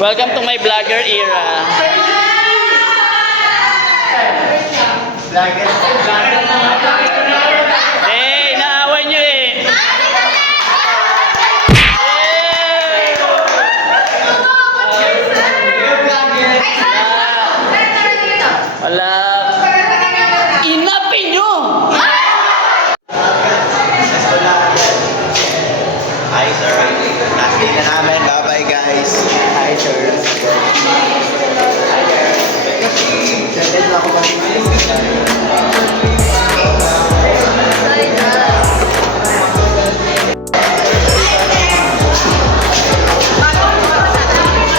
Welcome to my vlogger era. Hey, naaway nyo eh. Wala. Inapin nyo! Hi sir, last day na namin. Bye-bye guys. Hi sir. Sendin mo ako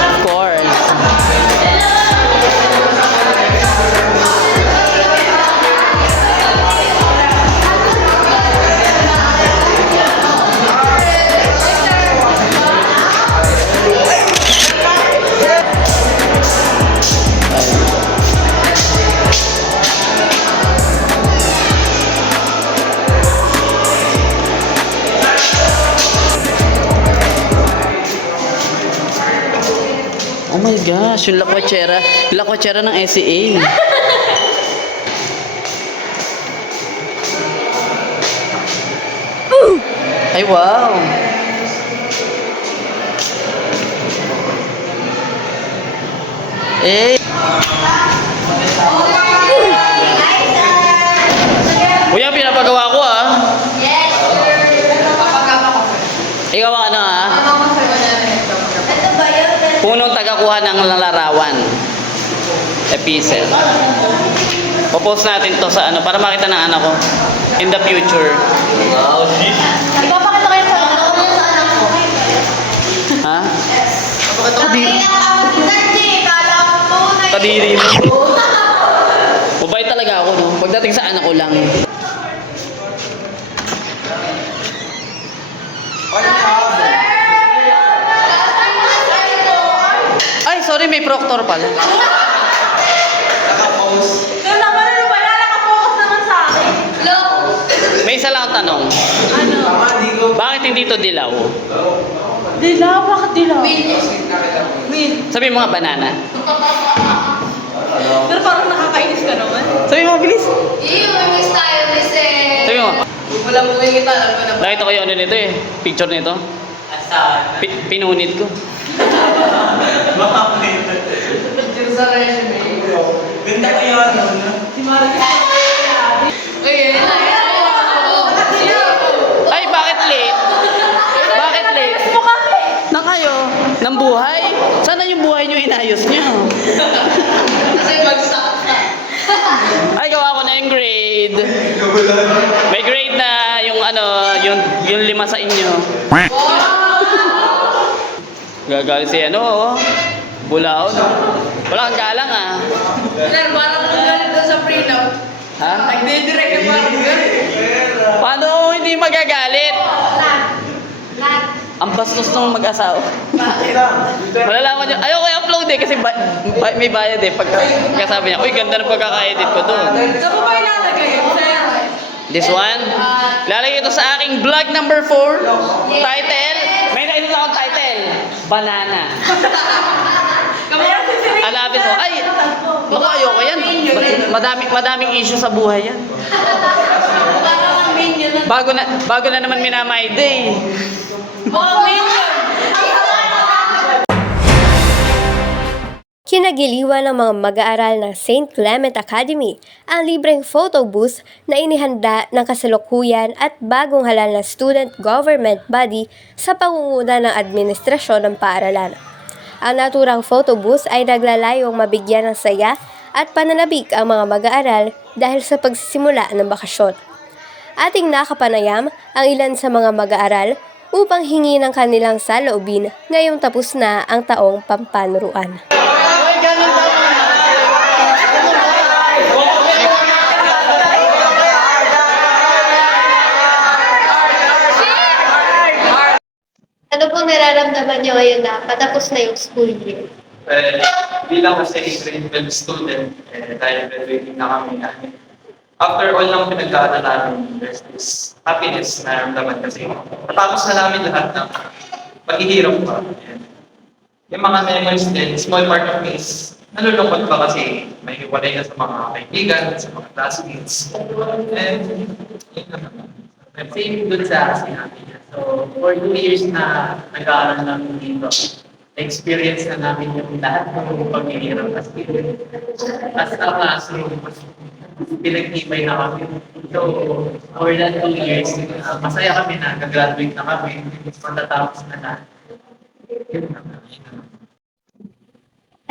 Of course. Oh my gosh, yung lakwatsera ng SEA. Ay, wow. Eh. Uy, ang pinapagawa ko ah. Yes, sir. Papagama ko. Ikaw ang ano ah. Ito ba yun? Punong tagakuha ng larawan. Episel. Popost natin to sa ano para makita ng anak ko in the future. Wow, shit. Ipapakita kayo sa anak ko sa anak ko. Ha? Nakailang ako si Sanji. Kala ko na yun. Kadiri mo. Mabait talaga ako no. Pagdating sa anak ko lang. Ay, sorry, may proctor pala. Ito naman ano ba? Nakapokus naman sa akin. Look. May isa lang ang tanong. Ano? Bakit hindi to dilaw? Dilaw? Bakit dilaw? Min. Sabi mo nga banana. Pero parang nakakainis ka naman. Sabi mo, bilis. Iyo, may mix tayo, listen. Sabi mo. Wala mo may kita, alam ko na. Nakita ko yung ano nito eh. Picture nito. Pinunit ko. Picture sa resume. Ganda ko yun. Si Marika. Ay, Ay, bakit late? Bakit late? Na kayo? Ng buhay? Sana yung buhay nyo inayos nyo? Kasi bagsak ka. Ay, gawa ko na yung grade. May grade na yung ano, yung 5 sa inyo. Gagalit si ano, oh. Bulao, no? Wala kang galang, ah. Ilan, parang ang galit doon sa prenup. Ha? Nagdidirect na parang galit. Paano hindi magagalit? Ang bastos ng mag-asawa. Bakit? Malalaman nyo. Ayoko i-upload eh kasi may bayad eh. Pag kasabi niya, uy, ganda ng pagkaka-edit ko doon. Saan mo ba ilalagay yun, sir? This one, lalagay ito sa aking vlog number 4. Title, may naisip lang akong title. Banana. Kamaya sisirin. Hanapin mo, ay, naku, ayoko yan. Madaming issue sa buhay yan. Parang ang minion na. Bago na naman minamay day. Oh, minion! Kinagiliwan ng mga mag-aaral ng St. Clement Academy ang libreng photo booth na inihanda ng kasalukuyan at bagong halal na student government body sa pangunguna ng administrasyon ng paaralan. Ang naturang photo booth ay naglalayong mabigyan ng saya at pananabik ang mga mag-aaral dahil sa pagsisimula ng bakasyon. Ating nakapanayam ang ilan sa mga mag-aaral upang hingi ng kanilang saloobin ngayong tapos na ang taong pampanuruan. Ano pong nararamdaman niyo ngayon na patapos na yung school year? Bilang kasi grade 12 student, dahil graduating na kami, after all ng pinagdaanan namin, there's this happiness na naramdaman kasi natapos na namin lahat ng paghihirap pa. yung mga memories din, small part of me is nalulungkot pa kasi may hiwalay na sa mga kaibigan, sa mga classmates. And, yun naman. Same dun sa sinabi niya. So, for 2 years na nag-aaral namin dito, experience na namin yung lahat ng paghihirap as a classroom, pinag-ibay na kami. So, for that 2 years, masaya kami na nag-graduate na kami, matatapos na lahat. Yun naman.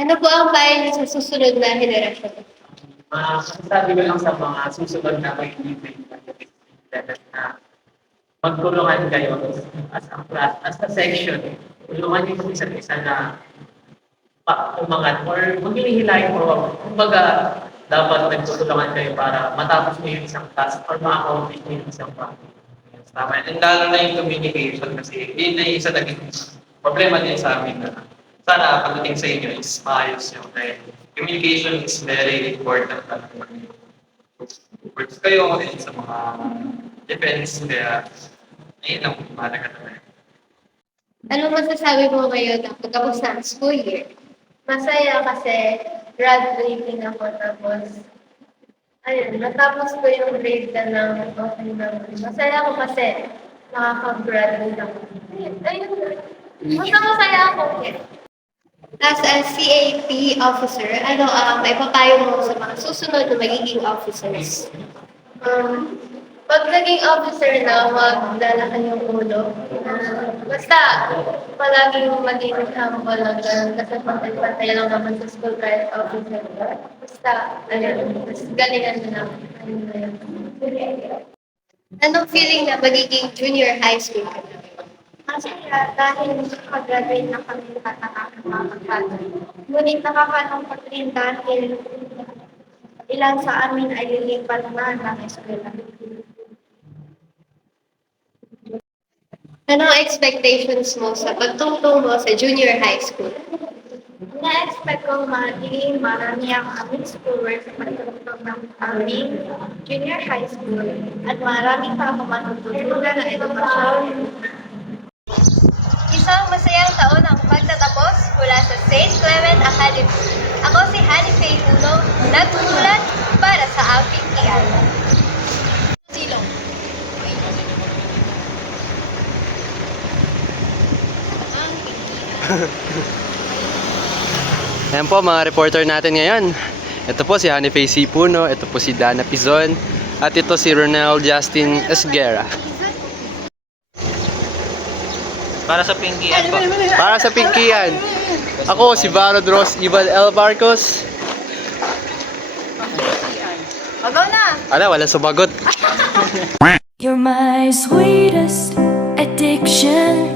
Ano po ang payo niyo sa susunod na henerasyon? Sabi ko lang sa mga susunod na kaibigan na magtulungan kayo as a class, as a section. Tulungan niyo yung isa't isa na umangat or maghihilay po. Kumbaga, dapat nagtutulungan kayo para matapos mo yung isang task or ma-accomplish mo yung isang project. Tama. And lalo na yung communication kasi yun na yung isa naging problema din sa amin na sana pagdating sa inyo is maayos yung dahil communication is very important talaga. Words kayo and sa mga defense kaya ayun lang mahalaga talaga. Ano masasabi mo ngayon na pagkapos ng school year? Masaya kasi graduating ako tapos ayun, natapos ko yung grade na ng okay naman. Masaya ako kasi nakaka-graduate ako. Ayun. Basta masaya ako. As a CAP officer, ano ang maipapayo mo sa mga susunod na magiging officers? Pag naging officer na, huwag lalakan yung ulo. Basta, palaging maging humble lang ganun. Kasi pantay-pantay lang naman sa school kahit officer. Basta, ayun, mas galingan mo lang. Ayun na yun. Anong feeling na magiging junior high school? Masaya dahil pag-graduate na kami lahat ng aking mga mag-graduate. Ngunit nakakalungkot rin dahil ilan sa amin ay lilipat na ng eskwela. Anong expectations mo sa pagtungtong mo sa junior high school? Na-expect ko magiging marami ang aming schoolwork sa pagtutulong ng aming junior high school at marami pa ako matututunan ng edukasyon. Isang masayang taon ang pagtatapos mula sa St. Clement Academy. Ako si Hani Faye Puno, nagtutulad para sa aking tiyaga. Silong. Ayan po mga reporter natin ngayon. Ito po si Hanife C. Puno, ito po si Dana Pizon, at ito si Ronald Justin Esguera. Para sa Pinkian po. Para sa Pinkian, ako si Barod Ross Ibal L. Barcos. Agaw na! Ala, wala sumagot. You're my sweetest addiction.